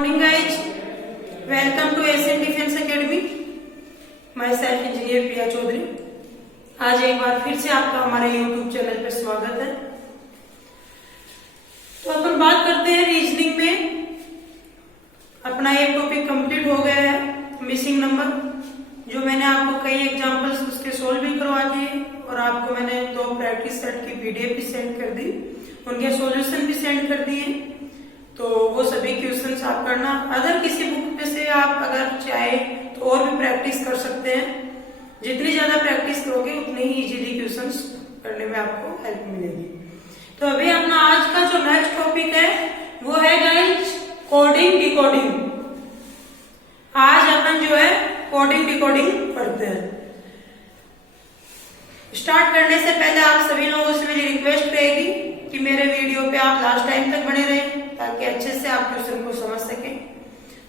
Morning guys, welcome to Asian defence academy. Myself engineer Priya Chaudhary. आज एक बार फिर से आपका हमारे यूट्यूब चैनल पर स्वागत है। तो अपन बात करते हैं रीजनिंग में। अपना एक टॉपिक कंप्लीट हो गया है, मिसिंग नंबर, जो मैंने आपको कई एग्जांपल्स उसके सोल्व भी करवा दिए और आपको मैंने 2 प्रैक्टिस सेट की पीडीएफ भी सेंड कर दी, उनके सॉल्यूशन भी सेंड कर दिए। तो वो सभी क्वेश्चंस आप करना। अदर किसी बुक पे से आप अगर चाहे तो और भी प्रैक्टिस कर सकते हैं। जितनी ज्यादा प्रैक्टिस करोगे उतने ही इजीली क्वेश्चंस करने में आपको हेल्प मिलेगी। तो अभी अपना आज का जो नेक्स्ट टॉपिक है वो है गाइस कोडिंग डिकोडिंग। आज अपन जो है कोडिंग डिकोडिंग पढ़ते हैं। स्टार्ट करने से पहले आप सभी लोगों से मेरी रिक्वेस्ट रहेगी कि मेरे वीडियो पे आप लास्ट टाइम तक बने रहें ताकि अच्छे से आप क्वेश्चन को समझ सकें।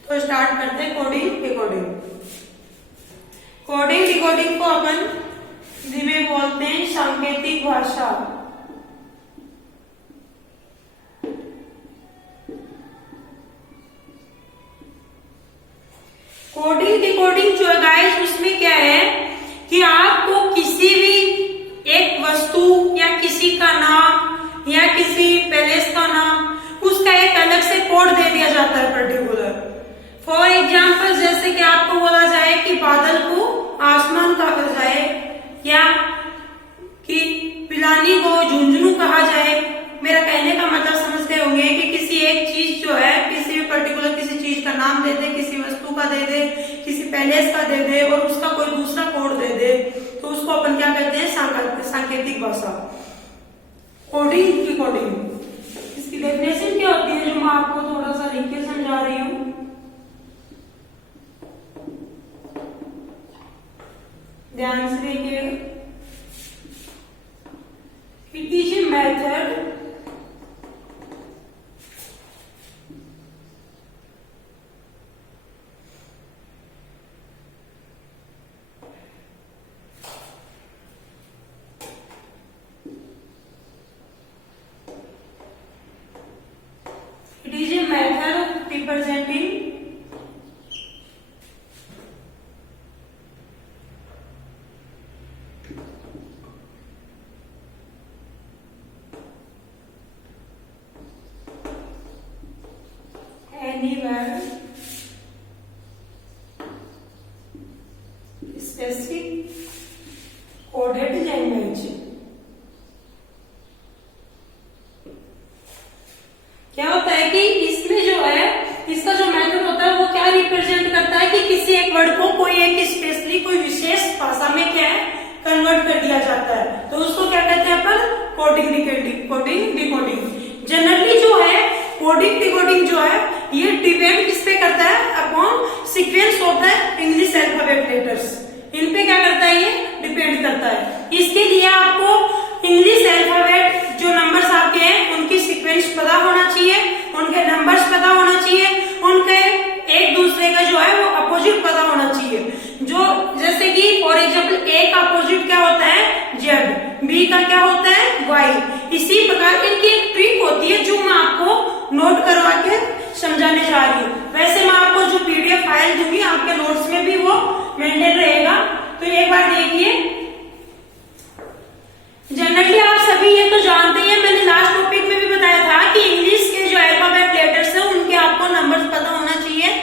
तो स्टार्ट करते हैं कोडिंग डिकोडिंग। कोडिंग डिकोडिंग को अपन हिंदी में बोलते हैं सांकेतिक भाषा। कोडिंग डिकोडिंग जो है गाइस, उसमें क्या है कि आपको किसी भी एक वस्तु या किसी का नाम या किसी पैलेस का नाम, उसका एक अलग से कोड दे दिया जाता है पर्टिकुलर। फॉर एग्जाम्पल, जैसे कि आपको बोला जाए कि बादल को आसमान कहा जाए या कि पिलानी को झुंझुनू कहा जाए। मेरा कहने का मतलब समझ गए होंगे कि किसी एक चीज जो है, किसी भी पर्टिकुलर किसी चीज का नाम दे दे, किसी वस्तु का दे दे, किसी पैलेस का दे दे और उसका कोई दूसरा कोड दे दे, तो उसको अपन क्या कहते हैं? सांकेतिक भाषा, कोडिंग डिकोडिंग। इसकी डेफिनेशन क्या होती है, जो मैं आपको थोड़ा सा लिख के समझा रही हूं। ध्यान से देखिए। It is a method representing anywhere specific coded language। क्या होता है कि इसमें जो है, इसका जो मेथड होता है वो क्या रिप्रेजेंट करता है कि किसी एक वर्ड को कोई एक स्पेशली कोई विशेष भाषा में क्या है कन्वर्ट कर दिया जाता है। तो उसको क्या कहते हैं अपन? Coding decoding. जनरली जो है कोडिंग डिकोडिंग जो है ये डिपेंड किस पे करता है? Upon sequence of the English alphabet letters. इन पे क्या करता है? ये डिपेंड करता है। इसके लिए आपको इंग्लिश अल्फाबेट जो नंबर्स आपके हैं उनकी सीक्वेंस पता होना चाहिए, उनके नंबर्स पता होना चाहिए, उनके एक दूसरे का जो है वो अपोजिट पता होना चाहिए। जो जैसे कि फॉर एग्जाम्पल ए का अपोजिट क्या होता है? जेड। बी का क्या होता है? वाई। इसी प्रकार इनकी एक ट्रिक होती है जो मैं आपको नोट करवा के समझाने जा रही हूँ। वैसे मैं आपको जो पीडीएफ फाइल दूंगी आपके नोट्स में भी वो मेंटेन रहेगा। तो एक बार देखिए, जनरली आप सभी ये तो जानते हैं, मैंने लास्ट टॉपिक में भी बताया था कि इंग्लिश के जो अल्फाबेट लेटर्स है उनके आपको नंबर्स पता होना चाहिए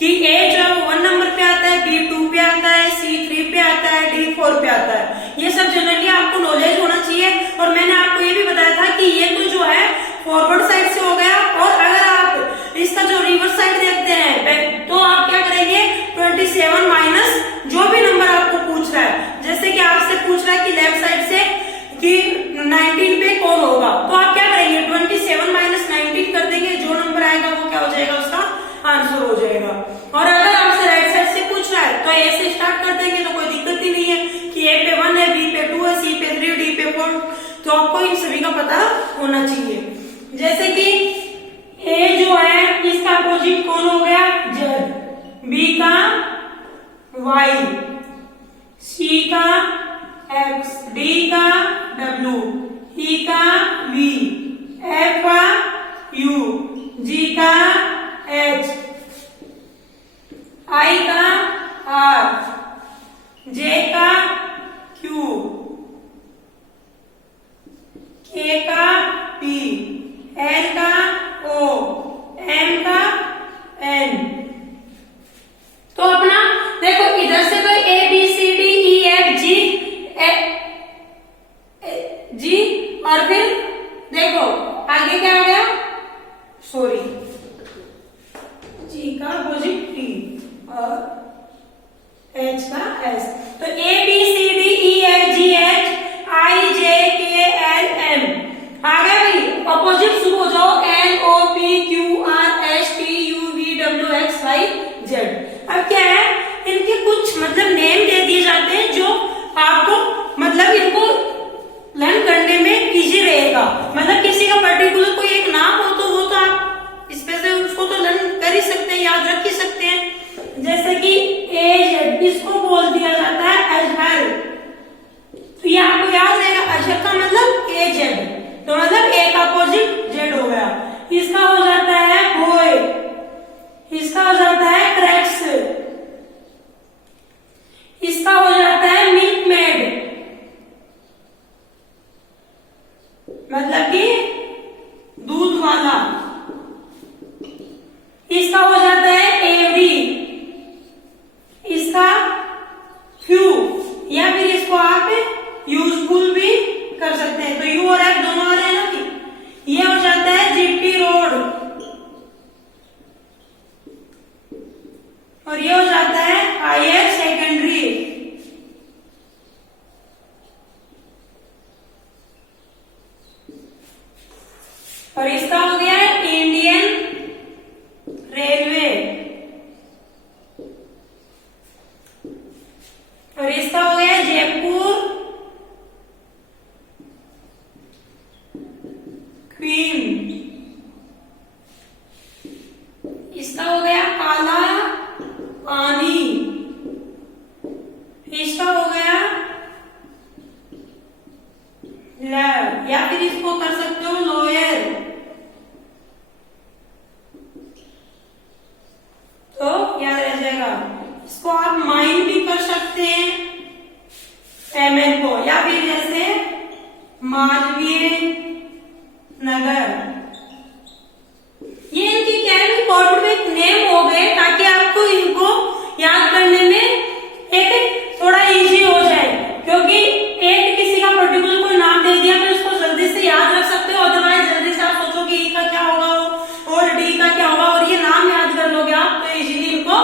कि ए जो है 1 नंबर पे आता है, बी 2 पे आता है, सी 3 पे आता है, डी 4 पे आता है। ये सब जनरली आपको नॉलेज होना चाहिए। और मैंने आपको ये भी बताया था कि ये तो जो है फॉरवर्ड साइड से हो गया, और अगर आप इसका जो रिवर्स साइड देखते हैं तो आप क्या करेंगे? 27 माइनस जो भी नंबर आपको पूछ रहा है, जैसे कि आपसे पूछ रहा है कि लेफ्ट साइड से कि 19 पे कौन होगा, तो आप क्या करेंगे? 27 माइनस 19 कर देंगे, जो नंबर आएगा वो क्या हो जाएगा? उसका आंसर हो जाएगा। और अगर आपसे राइट साइड से पूछ रहा है तो ए से स्टार्ट कर देंगे, तो कोई दिक्कत ही नहीं है कि ए पे 1 है, बी पे 2 है, सी पे 3, डी पे 4। तो आपको इन सभी का पता होना चाहिए। जैसे कि ए जो है इसका अपोजिट कौन हो गया? जेड। बी का वाई, सी का एक्स, डी का डब्ल्यू, ई का वी, एफ का यू, जी का H, I का R, J का Q, K का P, L का O, M का N। तो अपना देखो इधर से तो A B C D E F G और फिर देखो आगे क्या आ गया, सॉरी G का अपोजिट T और H का S। तो A B C D E F G H I J K L M आ गया भाई। अपोजिट शुरू हो जाओ N O P Q R S T U V W X Y Z। अब क्या है, इनके कुछ मतलब नेम दे दिए जाते हैं जो आपको मतलब इनको लर्न करने में इजी रहेगा। मतलब किसी का पर्टिकुलर कोई एक नाम हो तो वो तो आप इस पे से उसको तो लर्न कर ही सकते हैं, याद रख ही सकते हैं। जैसे कि एज, इसको बोल दिया जाता है अजहर, तो ये आपको याद रहेगा। अजहर का मतलब एजेड, तो मतलब ए का अपोजिट जेड हो गया। इसका हो जाता है बॉय, इसका हो जाता है क्रैक्स, इसका हो जाता है मिल्क मेड, मतलब कि दूध वाला। इसका हो जाता है एवरी, इसका फ्यू, या फिर इसको आप यूजफुल भी कर सकते हैं। तो यू और एफ दोनों आ रहे हैं ना कि ये हो जाता है जीटी रोड, और ये हो जाता है हायर सेकेंडरी। और इसका हो गया है इंडियन रेलवे, और इसका हो गया जयपुर क्वीन, इसका हो गया काला पानी, इसका हो गया लैब, या फिर इसको कर सकते हो लॉयर। तो याद रह जाएगा। इसको आप माइन भी कर सकते हैं एमएन को, या फिर जैसे मालवीय नगर। ये इनकी क्या है, कॉर्पोरेट नेम हो गए ताकि आपको इनको याद करने में एक थोड़ा इजी हो जाए, क्योंकि एक किसी का पर्टिकुलर कोई नाम दे दिया तो इसको जल्दी से याद रख सकते हो। अदरवाइज जल्दी से आप सोचो कि ई का क्या होगा और डी का क्या होगा, और ये नाम याद कर लोगे आप तो इजीली इनको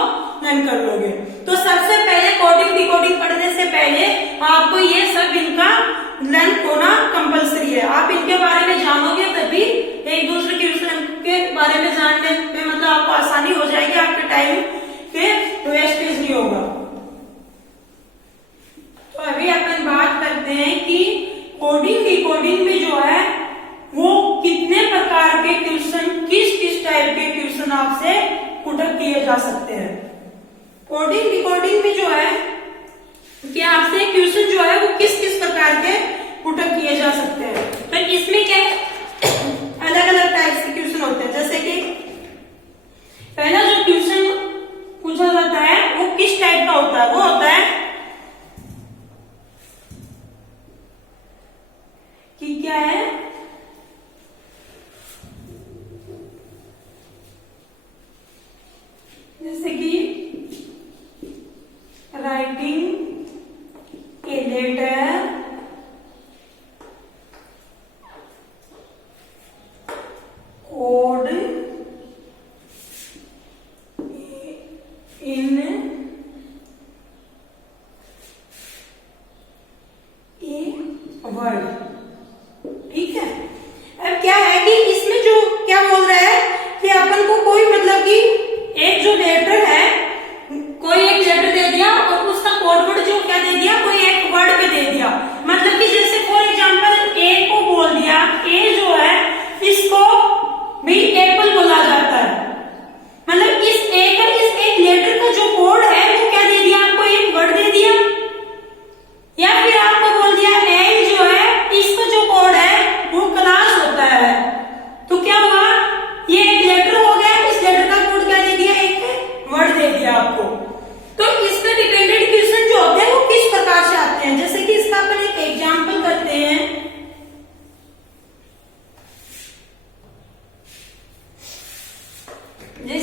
लर्न कर लोगे। तो सबसे पहले कोडिंग डिकोडिंग पढ़ने से पहले आपको ये सब इनका लर्न होना कंपलसरी है। आप इनके बारे में जानोगे तभी एक दूसरे के बारे में जानने में मतलब आपको आसानी हो जाएगी, आपके टाइम के वेस्टेज नहीं होगा। तो अभी अपन बात करते हैं कि कोडिंग डिकोडिंग में जो है वो कितने प्रकार के क्वेश्चन, किस किस टाइप के क्वेश्चन आपसे पुटअप किए जा सकते हैं। कोडिंग डिकोडिंग में जो है कि आपसे क्वेश्चन जो है वो किस किस प्रकार के पुटअप किए जा सकते हैं। तो इसमें क्या अलग अलग टाइप के क्वेश्चन होते हैं। जैसे कि पहला जो क्वेश्चन पूछा जाता है वो किस टाइप का होता है, वो होता है कि क्या है, जैसे कि writing a letter code in a word. ठीक है, अब क्या है कि इसमें जो क्या बोल रहा है कि अपन को कोई मतलब कि एक जो लेटर है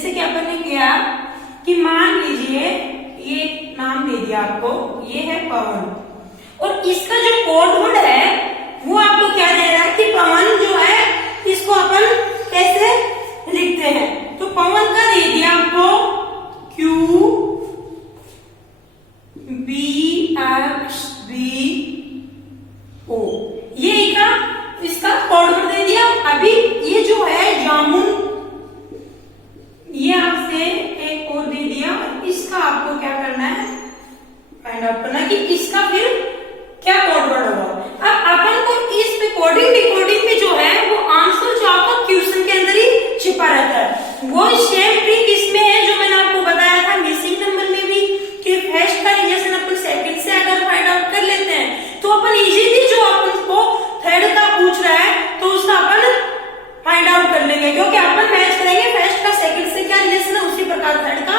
जैसे कि अपन ने किया कि मान लीजिए ये नाम दे दिया आपको, ये है पवन, और इसका जो कोड वर्ड है वो आपको क्या दे रहा है कि पवन जो है इसको अपन कैसे लिखते हैं। तो पवन का दे दिया आपको Q B X B O, ये इसका कोड वर्ड दे दिया। अभी ये जो है जामुन, ये आपसे एक और दे दिया, इसका आपको क्या करना है, फाइंड आउट करना कि इसका फिर क्या कोड वर्ड होगा। अब अपन को इस कोडिंग डिकोडिंग में जो है वो आंसर जो आपका क्वेश्चन के अंदर ही छिपा रहता है। वो सेम ट्रिक इसमें है जो मैंने आपको बताया था मिसिंग नंबर में भी, कि फर्स्ट का रिलेशन अपन सेकंड से अगर फाइंड आउट कर लेते हैं तो अपन इजीली जो अपन को थर्ड का पूछ रहा है तो उसका अपन फाइंड आउट कर लेंगे, क्योंकि अपन मैच करेंगे फर्स्ट का सेकंड से क्या रिलेशन है, उसी प्रकार थर्ड का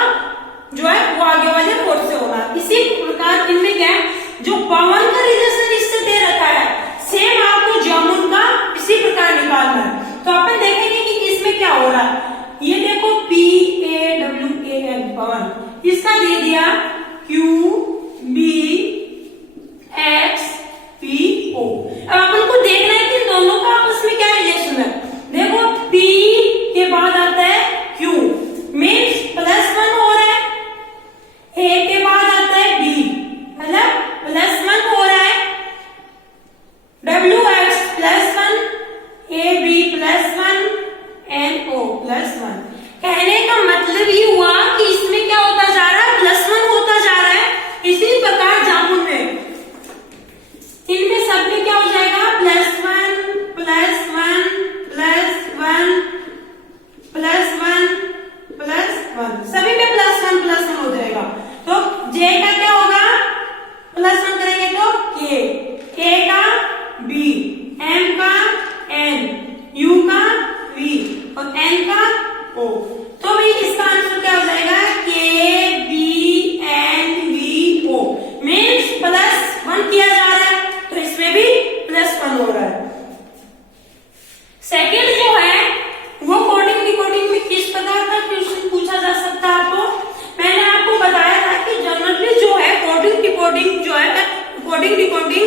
जो है वो आगे वाले कोड से होगा। इसी प्रकार इनमें क्या है, जो पवन का रिलेशन इससे दे रखा है सेम आपको जामुन का इसी प्रकार निकालना है। तो अपन देखेंगे कि इसमें क्या हो रहा है। ये देखो PAWAN पवन, इसका दे दिया QBXPO। अब अपन को देखना है कि इन दोनों का आपस में क्या रिलेशन है। देखो P के बाद आता है Q, मीन्स +1 हो रहा है, A के बाद आता है B, मतलब +1 हो रहा है, WX +1, AB +1, NO +1। कहने का मतलब ये हुआ कि इसमें क्या होता जा रहा है, +1 होता जा रहा है। इसी प्रकार जामुन में, इनमें सब में क्या हो जाएगा, +1 +1 +1 +1 सभी में +1 हो जाएगा। तो J का क्या होगा, +1 करेंगे तो K का B, M का N, U का V और N का O। तो भाई इसका आंसर क्या हो जाएगा, KBNVO, मीन्स +1 किया जा रहा है तो इसमें भी +1 हो रहा है। सेकेंड जो है वो कोडिंग डिकोडिंग में किस प्रकार का क्वेश्चन पूछा जा सकता है आपको। मैंने आपको बताया था कि जनरली जो है कोडिंग डिकोडिंग जो है, कोडिंग डिकोडिंग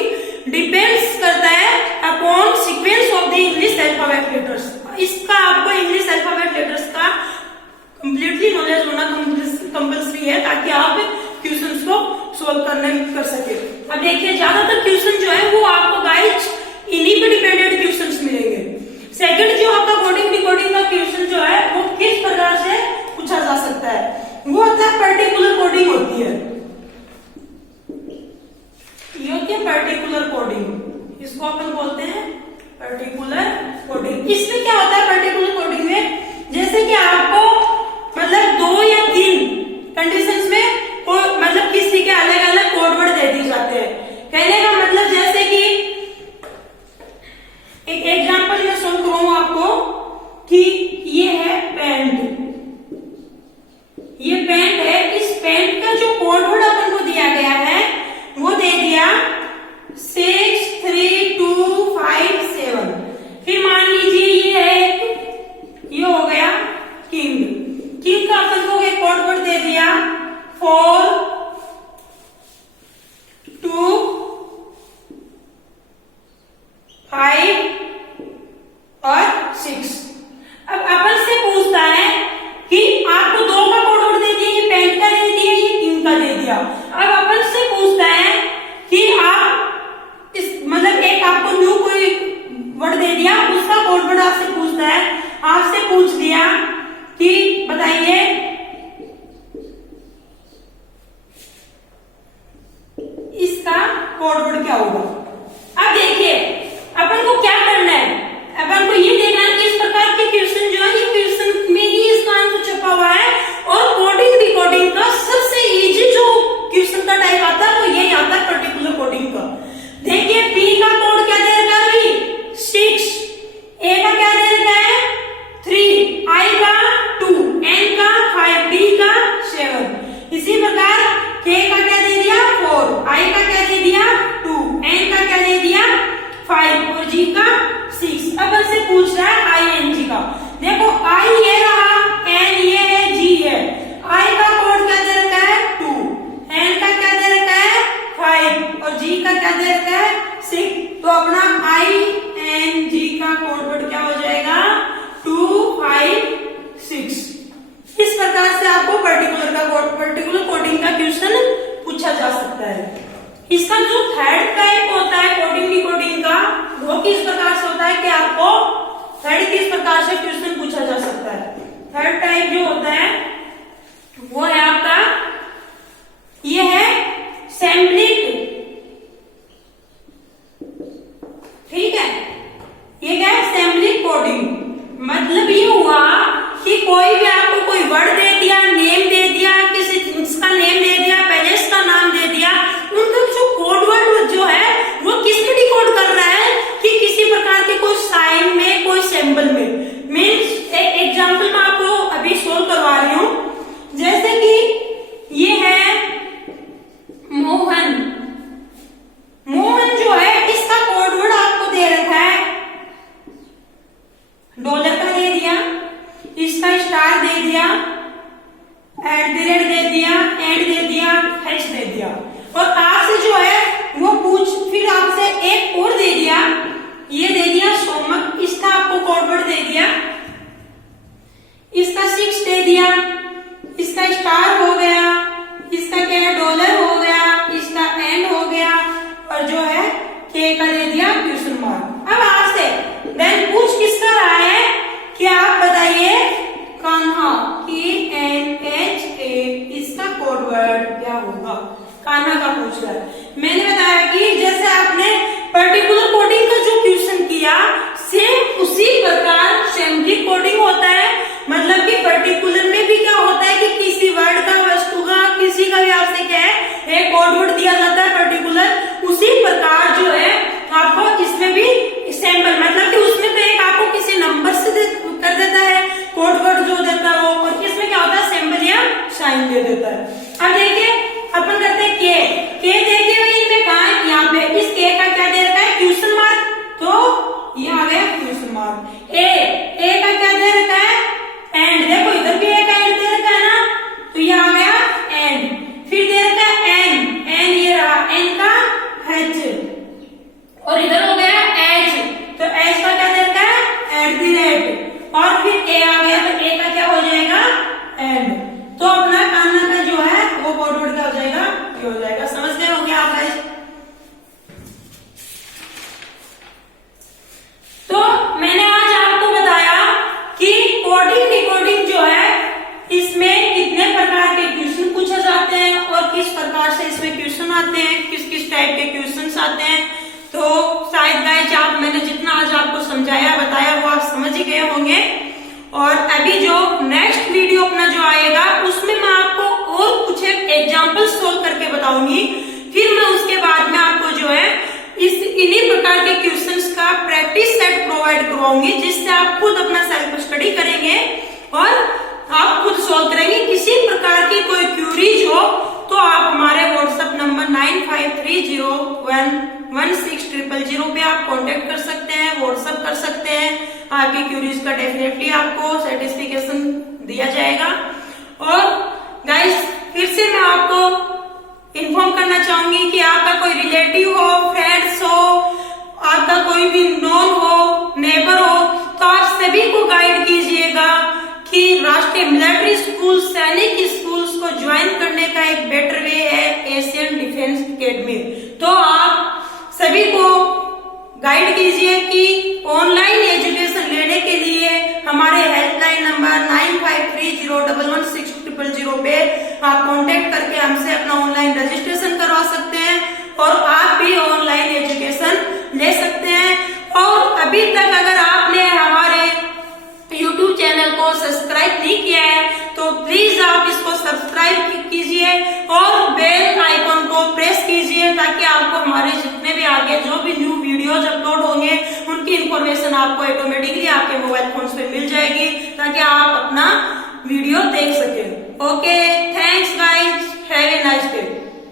डिपेंड्स करता है upon sequence of the English alphabet letters. इसका आपको इंग्लिश अल्फाबेट लेटर्स का कंप्लीटली नॉलेज होना कंपल्सरी है, ताकि आप क्वेश्चंस को सोल्व कर सके। अब देखिए ज्यादातर क्वेश्चन जो है वो आपको गाइस इन्हीं पे डिपेंडेंट क्वेश्चंस मिलेंगे। सेकंड जो आपका कोडिंग डिकोडिंग का क्वेश्चन जो है वो किस प्रकार से पूछा जा सकता है, वो होता है पर्टिकुलर कोडिंग होती है। ये होती है पर्टिकुलर कोडिंग, इसको अपन बोलते हैं पर्टिकुलर कोडिंग। इसमें क्या होता है पर्टिकुलर कोडिंग में, जैसे कि आपको मतलब 2 या 3 कंडीशंस में मतलब किसी के अलग अलग कोड वर्ड दे दिए जाते हैं। कहने का मतलब जैसे कि एक एग्जांपल मैं सोल्व करूं आपको कि ये है पेंट, ये पेंट है, इस पेंट का जो कोड वर्ड अपन को दिया गया है वो दे दिया 63257। फिर मान लीजिए ये है, ये हो गया किंग, किंग का अपन को एक कोड वर्ड दे दिया 4 2 5 और 6। अब अपन से पूछता है कि आपको 2 का कोड वर्ड दे दिया, ये पेंट का दे दिया, ये किंग का दे दिया। अब अपन से पूछता है कि आप इस मतलब एक आपको न्यू कोई वर्ड दे दिया, उसका कोड वर्ड आपसे पूछता है। आपसे पूछ दिया कि बताइए कोडिंग का क्वेश्चन पूछा जा सकता है। इसका जो थर्ड टाइप होता है कोडिंग डिकोडिंग का, वो किस प्रकार से होता है कि आपको थर्ड किस प्रकार से क्वेश्चन पूछा जा सकता है। थर्ड टाइप जो होता है वो है आपका, ये है सैम्पलिंग, ठीक है। ये क्या है, सैम्पलिंग कोडिंग। मतलब ये हुआ कि कोई भी आपको कोई वर्ड दे दिया, नेम दे दिया, किसी थिंग्स का नेम दे दिया, पैलेस का नाम दे दिया, उनका जो कोड वर्ड जो है वो किस में डिकोड कर रहा है कि किसी प्रकार के कोई साइन में, कोई सिंबल में। मीन्स एक एग्जाम्पल मैं आपको अभी सोल्व करवा रही हूं। जैसे कि ये है मोहन, मोहन जो है इसका कोड वर्ड आपको दे रखा है, डॉलर का दे दिया, इसका स्टार दे दिया, @ दे दिया, एंड दे दिया, हैश दे दिया, और आपसे जो है वो फिर आपसे एक और दे दिया, ये दे दिया सोमक, इसका आपको कोड वर्ड दे दिया, इसका 6 दे दिया, इसका स्टार हो गया, इसका क्या है डॉलर हो गया, इसका एंड हो गया, और जो है के का दे दिया क्वेश्चन मार्क। अब आपसे देन पूछ किसका रहा है कि आप बताइए कान्हा, KNHA, इसका कोड वर्ड क्या होगा, कान्हा का पूछ रहा है। मैंने बताया कि जैसे आपने पर्टिकुलर कोडिंग का जो क्वेश्चन किया, सेम उसी प्रकार सैम्पलिंग कोडिंग होता है। मतलब कि पर्टिकुलर में भी क्या होता है कि किसी वर्ड का, वस्तु का, किसी का भी आपसे क्या है एक कोड वर्ड दिया जाता है पर्टिकुलर, उसी प्रकार जो है आपको इसमें भी सैंपल, मतलब कि उसमें तो एक आपको किसी नंबर से कर देता है कोड वर्ड जो देता है वो, और इसमें क्या होता है सिंबल या साइन दे देता है। अब देखिए अपन करते हैं के देखिए भाई इनमें कहा है, यहाँ पे इस के का क्या दे रखा है क्वेश्चन मार्क, तो ये आ गया क्वेश्चन मार्क। ए का क्या दे रखा है एंड, देखो इधर भी एक एंड दे रखा है ना, तो ये आ गया एंड। फिर दे रखा है एन ये रहा, एन का एच, और इधर हो गया एच, तो एच का क्या दे रखा है @ और फिर ए आ गया, तो ए का क्या हो जाएगा एंड। तो अपना कान्हा का जो है वो कोड वर्ड क्या हो जाएगा, ये हो जाएगा। समझ गए होंगे आप गाइस। तो मैंने आज आपको बताया कि कोडिंग डिकोडिंग जो है इसमें कितने प्रकार के क्वेश्चन पूछे जाते हैं और किस प्रकार से इसमें क्वेश्चन आते हैं, किस किस टाइप के क्वेश्चन आते हैं। तो शायद गाइस आप मैंने जितना आज आपको समझाया बताया वो आप समझ ही गए होंगे। और अभी जो नेक्स्ट वीडियो अपना जो आएगा उसमें मैं आपको और कुछ एग्जाम्पल सोल्व करके बताऊंगी। फिर मैं उसके बाद में आपको जो है इन्हीं प्रकार के क्वेश्चंस का प्रैक्टिस सेट प्रोवाइड करवाऊंगी, जिससे आप खुद अपना सेल्फ स्टडी करेंगे और आप खुद सोल्व करेंगे। किसी प्रकार की कोई क्यूरीज हो तो आप हमारे व्हाट्सएप नंबर 9530116000 पे आप कांटेक्ट कर सकते हैं, व्हाट्सएप कर सकते हैं। आपकी क्यूरीज का डेफिनेटली आपको सर्टिफिकेशन दिया जाएगा। और गाइस फिर से मैं आपको इन्फॉर्म करना चाहूंगी कि आपका कोई रिलेटिव हो, फ्रेंड्स हो, आपका कोई भी नोन हो, नेबर हो, तो आप सभी को गाइड कीजिएगा कि राष्ट्रीय मिलिट्री स्कूल, सैनिक स्कूल्स को ज्वाइन करने का एक बेटर वे है एशियन डिफेंस एकेडमी। तो आप सभी को गाइड कीजिए कि ऑनलाइन एजुकेशन लेने के लिए हमारे हेल्पलाइन नंबर 9530116000 पे आप कांटेक्ट करके हमसे अपना ऑनलाइन रजिस्ट्रेशन करवा सकते हैं और आप भी ऑनलाइन एजुकेशन ले सकते हैं। और अभी तक अगर आपने हमारे YouTube चैनल को सब्सक्राइब नहीं किया है तो प्लीज आप इसको सब्सक्राइब कीजिए और बेल आइकन को प्रेस कीजिए, ताकि आपको हमारे जितने भी आगे जो भी न्यू वीडियोज अपलोड होंगे उनकी इंफॉर्मेशन आपको ऑटोमेटिकली आपके मोबाइल फोन पे मिल जाएगी, ताकि आप अपना वीडियो देख सकें। ओके।